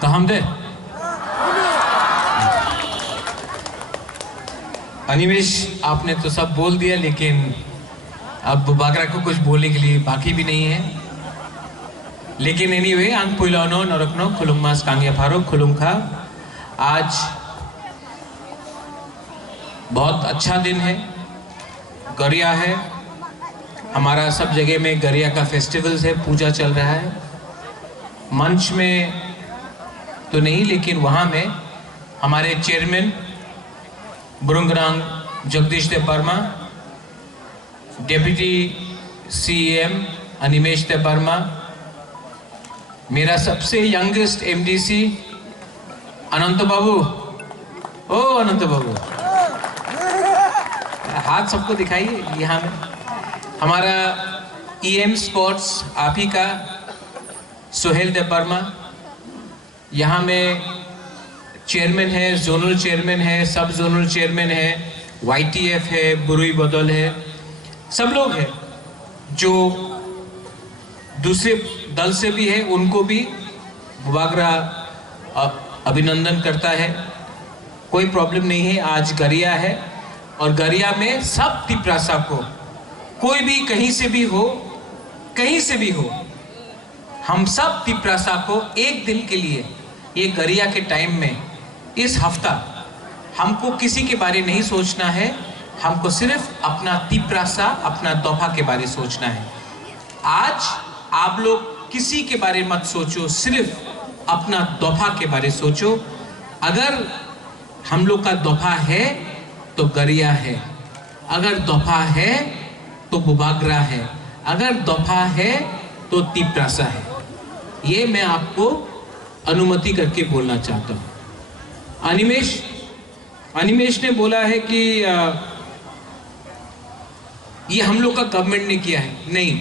कहम दे अनिमेश, आपने तो सब बोल दिया, लेकिन अब बागरा को कुछ बोलने के लिए बाकी भी नहीं है। लेकिन एनीवे, आंग पुइलानो नरकनो खुलुंगमास कांगे फारो खुलुंगखा। आज बहुत अच्छा दिन है, गरिया है, हमारा सब जगह में गरिया का फेस्टिवल्स है, पूजा चल रहा है। मंच में तो नहीं, लेकिन वहाँ में हमारे चेयरमैन बुरुंगरांग जगदीश देव वर्मा, डेप्यूटी सीएम अनिमेश देव वर्मा, मेरा सबसे यंगेस्ट एमडीसी अनंत बाबू, ओ अनंत बाबू, हाथ सबको दिखाइए। यहाँ में हमारा ईएम स्पोर्ट्स आप ही का सोहेल देव वर्मा, यहाँ में चेयरमैन है, जोनल चेयरमैन है, सब जोनल चेयरमैन है, वाईटीएफ है, बुरुई बदल है, सब लोग हैं। जो दूसरे दल से भी है उनको भी बागरा अभिनंदन करता है। कोई प्रॉब्लम नहीं है। आज गरिया है और गरिया में सब तिपरासा को, कोई भी कहीं से भी हो, कहीं से भी हो, हम सब तिपरासा को एक दिन के लिए ये गरिया के टाइम में, इस हफ्ता हमको किसी के बारे नहीं सोचना है, हमको सिर्फ अपना तिपरासा, अपना दोफा के बारे सोचना है। आज आप लोग किसी के बारे मत सोचो, सिर्फ अपना दोफा के बारे सोचो। अगर हम लोग का दोफा है तो गरिया है, अगर दोफा है तो बुबागरा है, अगर दोफा है तो तिपरासा है। ये मैं आपको अनुमति करके बोलना चाहता हूँ। अनिमेश ने बोला है कि ये हम लोग का गवर्नमेंट ने किया है। नहीं,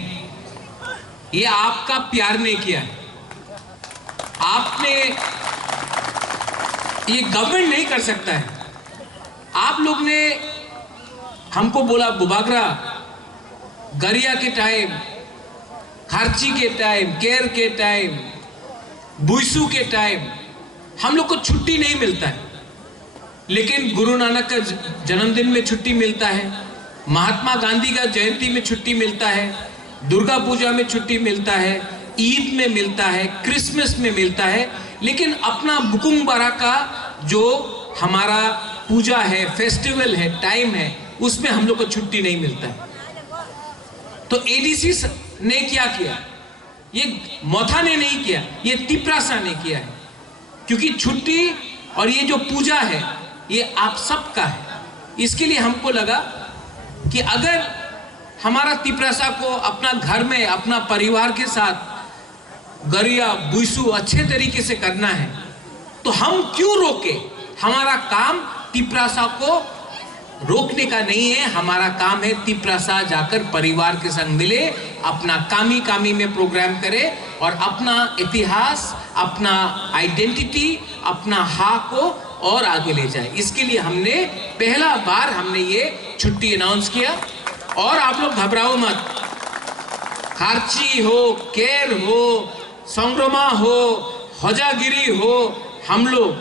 ये आपका प्यार ने किया है। आपने, ये गवर्नमेंट नहीं कर सकता है। आप लोग ने हमको बोला बुबागरा, गरिया के टाइम, खारची के टाइम, केर के टाइम, बुइसू के टाइम हम लोग को छुट्टी नहीं मिलता है, लेकिन गुरु नानक का जन्मदिन में छुट्टी मिलता है, महात्मा गांधी का जयंती में छुट्टी मिलता है, दुर्गा पूजा में छुट्टी मिलता है, ईद में मिलता है, क्रिसमस में मिलता है। लेकिन अपना बुकुंग बारा का जो हमारा पूजा है, फेस्टिवल है, टाइम है, उसमें हम लोग को छुट्टी नहीं मिलता है। तो एडीसी ने क्या किया? ये मोथा ने नहीं किया, ये तिपरासा ने किया है। क्योंकि छुट्टी और ये जो पूजा है ये आप सबका है। इसके लिए हमको लगा कि अगर हमारा तिपरासा को अपना घर में, अपना परिवार के साथ गरिया बुइसू अच्छे तरीके से करना है, तो हम क्यों रोके? हमारा काम तिपरासा को रोकने का नहीं है, हमारा काम है तिपरासा जाकर परिवार के संग मिले, अपना कामी में प्रोग्राम करे और अपना इतिहास, अपना आइडेंटिटी, अपना हा को और आगे ले जाए। इसके लिए हमने पहला बार हमने ये छुट्टी अनाउंस किया। और आप लोग घबराओ मत, खारची हो, केर हो, संग्रमा हो, हजागिरी हो, हम लोग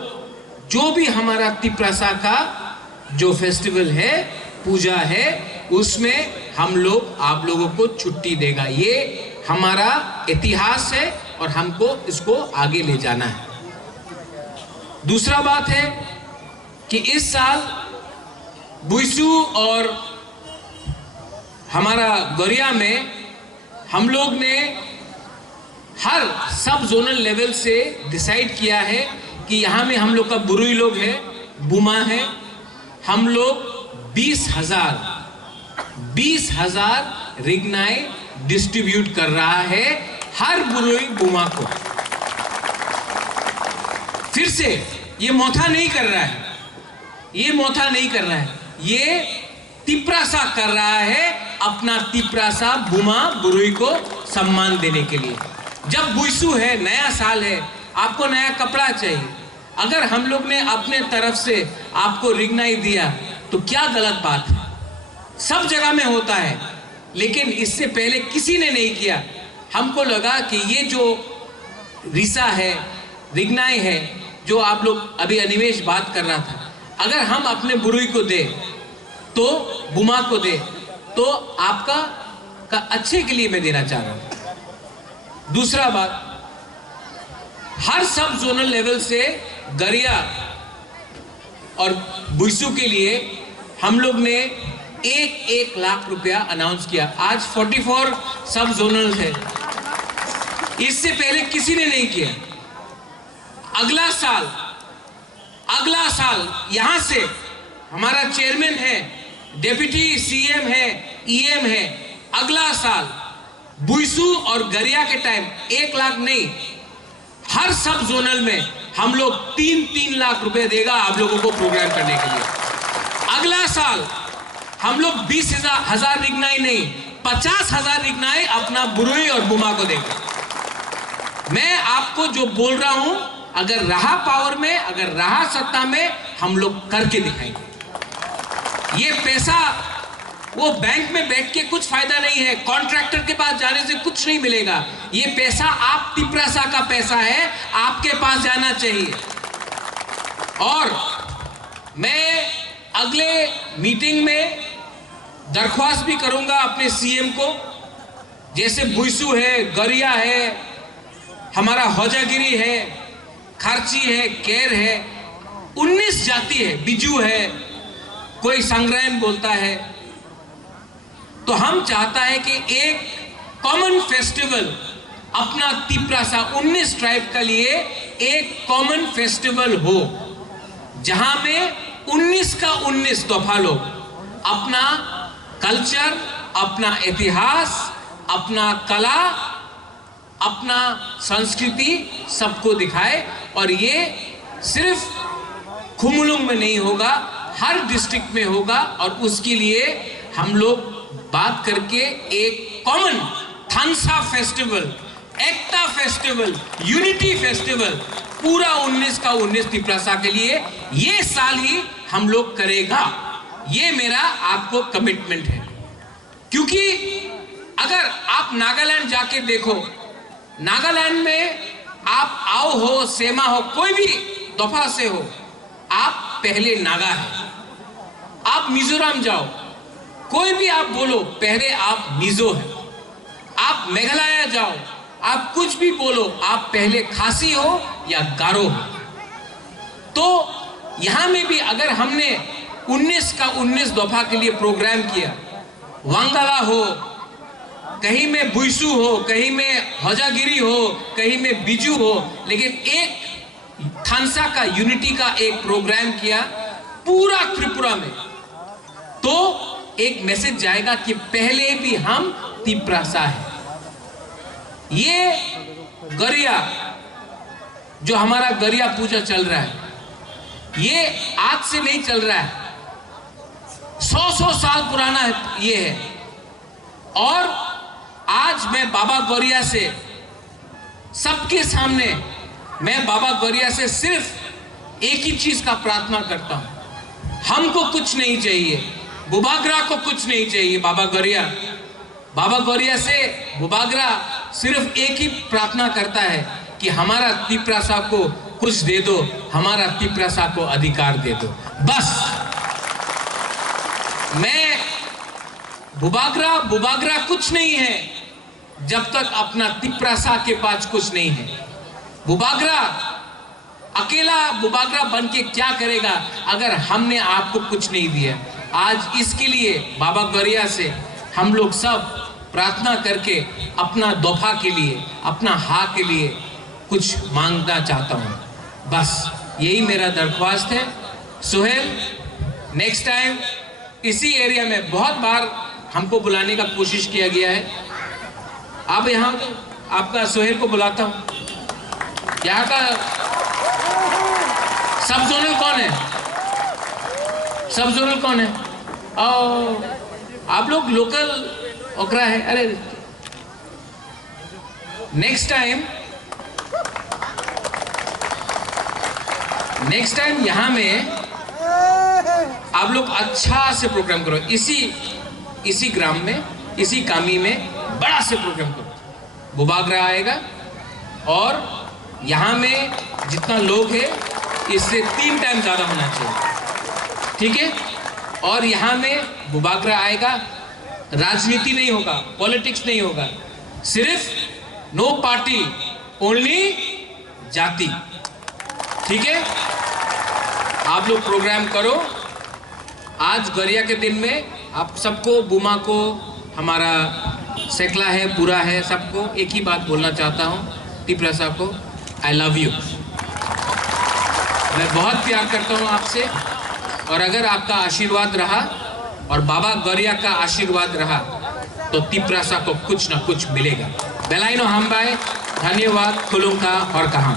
जो भी हमारा तिपरासा का जो फेस्टिवल है, पूजा है, उसमें हम लोग आप लोगों को छुट्टी देगा। ये हमारा इतिहास है और हमको इसको आगे ले जाना है। दूसरा बात है कि इस साल बुइसू और हमारा गरिया में हम लोग ने हर सब जोनल लेवल से डिसाइड किया है कि यहाँ में हम लोग का बुरुई लोग है, बुमा है, हम लोग 20,000 रिग्नाई डिस्ट्रीब्यूट कर रहा है हर बुरुई बुमा को। फिर से ये मोथा नहीं कर रहा है, ये मोथा नहीं कर रहा है, ये तिपरासा कर रहा है, अपना तिपरासा बुमा बुरुई को सम्मान देने के लिए। जब बुइसू है, नया साल है, आपको नया कपड़ा चाहिए, अगर हम लोग ने अपने तरफ से आपको रिग्नाई दिया तो क्या गलत बात है? सब जगह में होता है, लेकिन इससे पहले किसी ने नहीं किया। हमको लगा कि ये जो रिसा है, रिगनाई है, जो आप लोग अभी अनिमेश बात कर रहा था, अगर हम अपने बुरुई को दे तो बुमा को दे तो आपका का अच्छे के लिए मैं देना चाह रहा हूं। दूसरा बात, हर सब जोनल लेवल से गरिया और बुइसू के लिए हम लोग ने 1-1 लाख रुपया अनाउंस किया। आज 44 सब जोनल है, इससे पहले किसी ने नहीं किया। अगला साल यहां से हमारा चेयरमैन है, डिप्टी सीएम है, ईएम है, अगला साल बुइसू और गरिया के टाइम 1 लाख नहीं, हर सब जोनल में हम लोग 3-3 लाख रुपए देगा आप लोगों को प्रोग्राम करने के लिए। अगला साल हम लोग 20,000 रिगनाई नहीं, 50,000 रिगनाई अपना बुरुई और बुमा को देगा। मैं आपको जो बोल रहा हूं, अगर रहा पावर में, अगर रहा सत्ता में, हम लोग करके दिखाएंगे। ये पैसा वो बैंक में बैठ के कुछ फायदा नहीं है, कॉन्ट्रैक्टर के पास जाने से कुछ नहीं मिलेगा। ये पैसा आप तिपरासा का पैसा है, आपके पास जाना चाहिए। और मैं अगले मीटिंग में दरख्वास्त भी करूंगा अपने सीएम को, जैसे बुइसू है, गरिया है, हमारा होजागिरी है, खारची है, केर है, 19 जाति है, बिजू है, कोई संग्राम बोलता है। तो हम चाहता है कि एक कॉमन फेस्टिवल अपना तिपरासा 19 ट्राइब के लिए एक कॉमन फेस्टिवल हो, जहां में 19 का 19 तोहफा लोग अपना कल्चर, अपना इतिहास, अपना कला, अपना संस्कृति सबको दिखाए। और ये सिर्फ खुमुलुंग में नहीं होगा, हर डिस्ट्रिक्ट में होगा। और उसके लिए हम लोग बात करके एक कॉमन थानसा फेस्टिवल, एकता फेस्टिवल, यूनिटी फेस्टिवल पूरा 19 का 19 तिपरासा के लिए ये साल ही हम लोग करेगा। ये मेरा आपको कमिटमेंट है। क्योंकि अगर आप नागालैंड जाके देखो, नागालैंड में आप आओ हो, सेमा हो, कोई भी दफा से हो, आप पहले नागा है। आप मिजोरम जाओ, कोई भी आप बोलो, पहले आप मिजो है। आप मेघालय जाओ, आप कुछ भी बोलो, आप पहले खासी हो या गारो हो। तो यहां में भी अगर हमने 19 का 19 दफा के लिए प्रोग्राम किया, वांगला हो, कहीं में बुइसू हो, कहीं में होजागिरी हो, कहीं में बिजू हो, लेकिन एक थानसा का यूनिटी का एक प्रोग्राम किया पूरा त्रिपुरा में, तो एक मैसेज जाएगा कि पहले भी हम तिपरासा है। ये गरिया जो हमारा गरिया पूजा चल रहा है, ये आज से नहीं चल रहा है, 100 साल पुराना है ये है। और आज मैं बाबा गौरिया से सबके सामने, मैं बाबा गौरिया से सिर्फ एक ही चीज का प्रार्थना करता हूं, हमको कुछ नहीं चाहिए, बुबागरा को कुछ नहीं चाहिए। बाबा गौरिया से बुबागरा सिर्फ एक ही प्रार्थना करता है कि हमारा तिपरासा को कुछ दे दो, हमारा तिपरासा को अधिकार दे दो, बस। मैं बुबागरा कुछ नहीं है जब तक अपना तिपरासा के पास कुछ नहीं है। बुबागरा अकेला बुबागरा बन के क्या करेगा अगर हमने आपको कुछ नहीं दिया। आज इसके लिए बाबा गौरिया से हम लोग सब प्रार्थना करके अपना दोफा के लिए, अपना हा के लिए कुछ मांगना चाहता हूं। बस यही मेरा दरख्वास्त है। सुहेल, नेक्स्ट टाइम इसी एरिया में बहुत बार हमको बुलाने का कोशिश किया गया है। आप यहाँ आपका सुहेल को बुलाता हूँ। यहाँ का सब जोनल कौन है? सब जोनल कौन है? आप लोग लोकल ओकरा है। अरे नेक्स्ट टाइम यहाँ में आप लोग अच्छा से प्रोग्राम करो। इसी ग्राम में, इसी कामी में बड़ा से प्रोग्राम करो। बुबागरा आएगा और यहाँ में जितना लोग है इससे 3 टाइम ज़्यादा होना चाहिए, ठीक है। और यहाँ में बुबागरा आएगा, राजनीति नहीं होगा, पॉलिटिक्स नहीं होगा, सिर्फ नो पार्टी ओनली जाति, ठीक है। आप लोग प्रोग्राम करो आज गरिया के दिन में। आप सबको, बुमा को, हमारा सेकला है, पूरा है, सबको एक ही बात बोलना चाहता हूँ, टिप्रासा को आई लव यू। मैं बहुत प्यार करता हूँ आपसे, और अगर आपका आशीर्वाद रहा और बाबा गरिया का आशीर्वाद रहा तो टिप्रासा को कुछ ना कुछ मिलेगा। बेलाइनो हमबाय, धन्यवाद, खुलुंका और कहा।